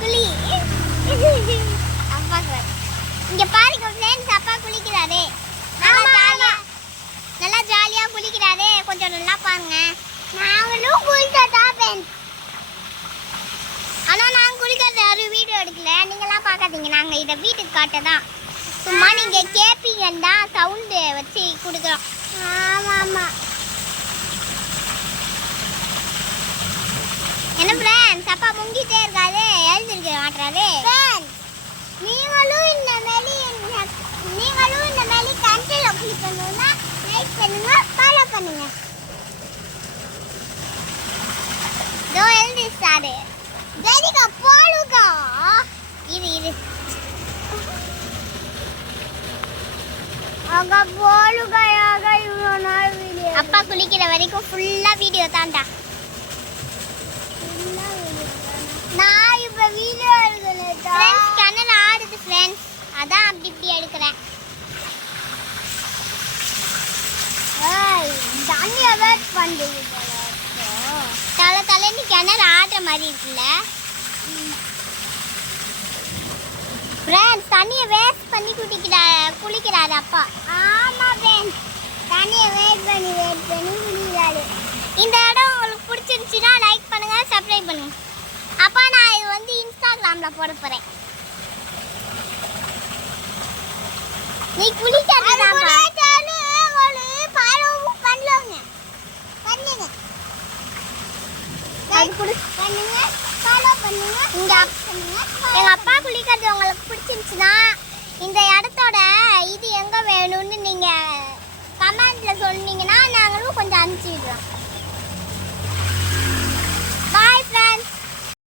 குளி அப்பா இங்க பாருங்க ஃப்ரெண்ட்ஸ், அப்பா குளிக்கிறாரு. நல்லா ஜாலியா குளிக்கிறாரு. கொஞ்சம் நல்லா பாருங்க. நாங்களும் குளிச்சதா ஃப்ரெண்ட்ஸ். ஆனா நாங்க குளிக்கிறது யாரும் வீடியோ எடுக்கல, நீங்களாம் பார்க்காதீங்க. நாங்க இதை வீட்டுக்கு காட்டதான் சும்மா நீங்க கேப்பீங்கன்னா சவுண்டு வச்சு கொடுக்குறோம். ஆமா ஆமா. என்ன ஃப்ரெண்ட்ஸ், அப்பா முங்கிட்டே இருக்காரு, எழுந்திருக்க மாட்டாரு. நீங்களும் இந்த மாதிரி கண்டில குளிக்கணும்னா லைக் பண்ணுங்க, ஃபாலோ பண்ணுங்க. இதோ எழுந்திருச்சாரு. வெரிகா போலுகா. இது அங்க போலுகாயாக இவ்வளோ நாள் வீடியோ. அப்பா குளிக்கிற வரைக்கும் ஃபுல்லா வீடியோ தான்டா. நான் இப்ப வீடியோ எடுக்கிறேன் ஃப்ரெண்ட்ஸ். கண்ணல ஆடுது ஃப்ரெண்ட்ஸ், அதான் அப்படி இப்படி எடுக்கிறேன். தண்ணியை வேட் பண்ணுது தலை நீ கிணறு ஆடுற மாதிரி இருக்குல்ல ஃப்ரெண்ட்ஸ். தண்ணியை வேஸ்ட் பண்ணி குளிக்கிறாரு அப்பா. ஆமா ஃப்ரெண்ட்ஸ், தண்ணியை வேஸ்ட் பண்ணி குளிக்கிறாரு. இந்த இடம் உங்களுக்கு பிடிச்சிருந்துச்சுன்னா லைக் பண்ணுங்க, சப்ஸ்கிரைப் பண்ணுங்க. அப்பா நான் இது வந்து இன்ஸ்டாகிராம்ல போட போறேன். நீ குளிக்கிறதா எங்க அப்பா குளிக்கிறது உங்களுக்கு பிடிச்சிருந்துச்சுன்னா இந்த இடத்தோட இது எங்க வேணும்னு நீங்க கமெண்ட்ல சொன்னீங்கன்னா நாங்களும் கொஞ்சம் அனுப்பிச்சு விடுறோம்.